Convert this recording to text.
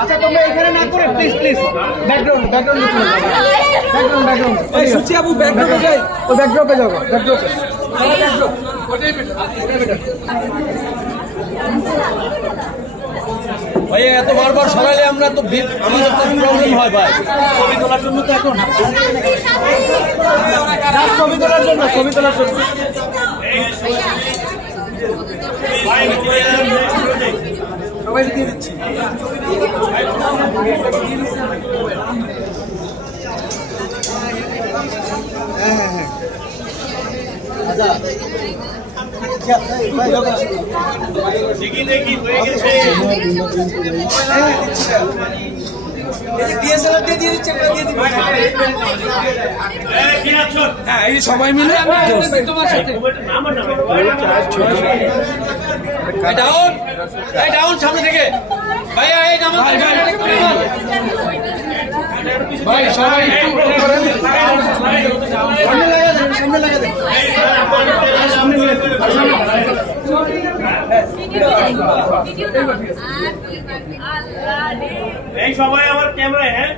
আচ্ছা তোমরা এখানে না করে প্লিজ প্লিজ ব্যাকগ্রাউন্ডে এই সুচি আবু ব্যাকগ্রাউন্ডে যাই ও ব্যাকড্রপে যাও ব্যাকড্রপে ওটাই বেটার ভাইয়া এত বারবার সরাইলে আমরা তো আমাদের তো প্রবলেম হয় ভাই ছবি তোলার জন্য তো এখন ছবি তোলার জন্য সবাই দিয়ে দিচ্ছি হ্যাঁ আচ্ছা দেখি হয়ে গেছে সবাই মিলে ডাউন সামনে থেকে ভাইয়া এই ভাই সবাই সামনে লাগা দেন এই সবাই আমার ক্যামেরায় হ্যাঁ